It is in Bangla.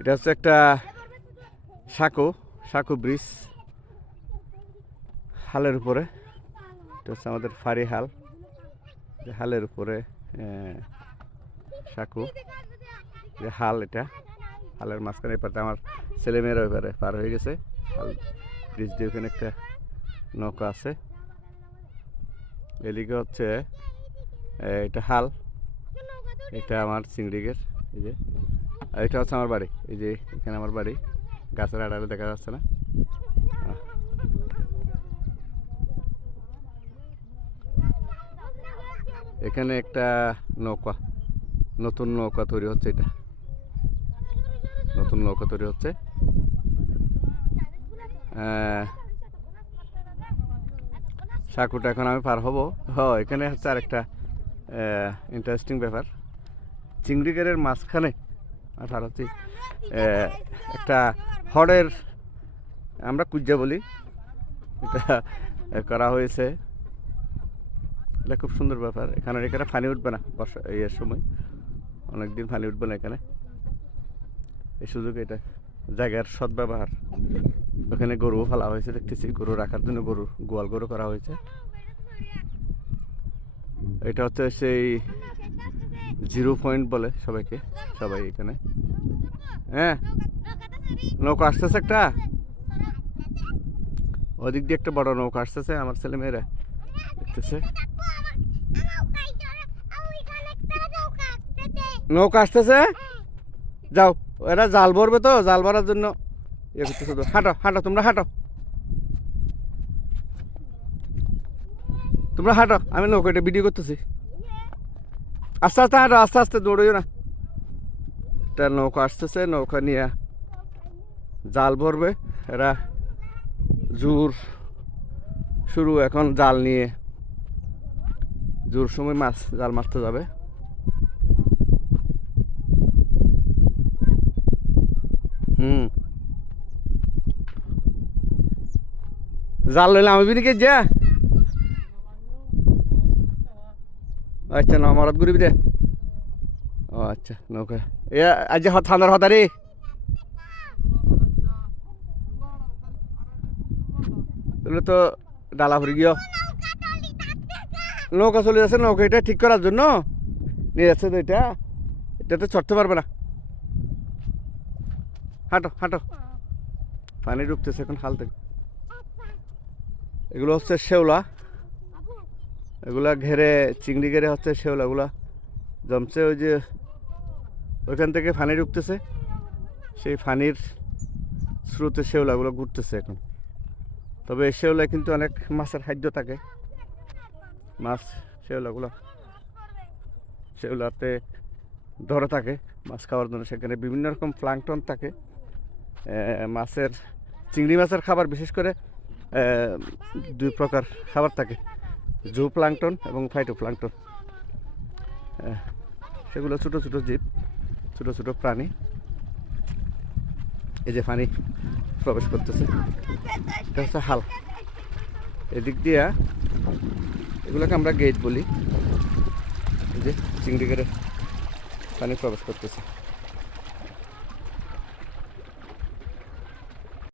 এটা হচ্ছে একটা সাঁকো ব্রিজ, হালের উপরে। এটা হচ্ছে আমাদের ফারি হাল, যে হালের উপরে সাঁকো, যে হাল, এটা হালের মাঝখানে পাতে আমার ছেলেমেয়েরা এবারে পার হয়ে গেছে। হাল ব্রিজ দিয়ে ওখানে একটা নৌকা আছে। এদিকে হচ্ছে এটা হাল, এটা আমার চিংড়িগের, এই যে। আর এটা হচ্ছে আমার বাড়ি, এই যে এখানে আমার বাড়ি, গাছের আড়ালে দেখা যাচ্ছে না। এখানে একটা নৌকা, নতুন নৌকা তৈরি হচ্ছে, এটা নতুন নৌকা তৈরি হচ্ছে। সাঁকুটা এখন আমি পার হব। এখানে হচ্ছে আরেকটা ইন্টারেস্টিং ব্যাপার, চিংড়িগেরের মাঝখানে পার হচ্ছে একটা হড়ের, আমরা কুজ্জা বলি, এটা করা হয়েছে। এটা খুব সুন্দর ব্যাপার। এখানে পানি উঠবে না বর্ষা ইয়ের সময়, অনেকদিন পানি উঠবে না এখানে। এই সুযোগে এটা জায়গার সদ্ব্যবহার। ওখানে গরুও ফেলা হয়েছে, দেখতেছি গরু রাখার জন্য গোয়াল গরু করা হয়েছে। এটা হচ্ছে সেই 0 পয়েন্ট বলে সবাই এখানে। হ্যাঁ, নৌকা আসতেছে একটা, ওদিক দিয়ে একটা বড় নৌকা আসতেছে, আমার ছেলে মেয়েরা দেখতেছে। নৌকা আসতেছে, যাও, এরা জাল ভরবে, তো জাল ভরার জন্য ইয়ে করতেছে। তো হাঁটো তোমরা হাঁটো, আমি নৌকাটা ভিডিও করতেছি। আস্তে আস্তে হাঁটো, আস্তে আস্তে দৌড়িও না। একটা নৌকা আসতেছে, নৌকা নিয়ে জাল ভরবে এরা। জোর শুরু এখন, জাল নিয়ে জোর সময় জাল মারতে যাবে। জাল লইলে আমি বিনিকে যা। আচ্ছা, না মরদ ঘুরবি দে। ও আচ্ছা, নৌকা আজ ঠান্ডার হতারি। তাহলে তো ডালা ভরে গিয়ে নৌকা চলে যাচ্ছে, নৌকা এটা ঠিক করার জন্য নিয়ে যাচ্ছে। তো এটা তো চড়তে পারবে না। হাঁটো, পানি ঢুকতেছে এখন হাল থেকে। এগুলো হচ্ছে শেওলা, এগুলা চিংড়ি ঘেরে হচ্ছে শেওলাগুলা জমছে। ওই যে ওইখান থেকে পানি ঢুকতেছে, সেই পানির স্রোতে শেওলাগুলো ঘুরতেছে এখন। তবে এই শেওলায় কিন্তু অনেক মাছের খাদ্য থাকে, মাছ শেওলাতে ধরে থাকে মাছ খাওয়ার জন্য। সেখানে বিভিন্ন রকম প্লাঙ্কটন থাকে মাছের। চিংড়ি মাছের খাবার বিশেষ করে 2 প্রকার খাবার থাকে, জু প্লাঙ্কটন এবং ফাইটো প্লাঙ্কটন। সেগুলো ছোটো জীব, ছোটো প্রাণী। এই যে পানি প্রবেশ করতেছে, এটা হচ্ছে হাল। এদিক দিয়া এগুলোকে আমরা গেট বলি। এই যে চিংড়ি করে পানি প্রবেশ করতেছে।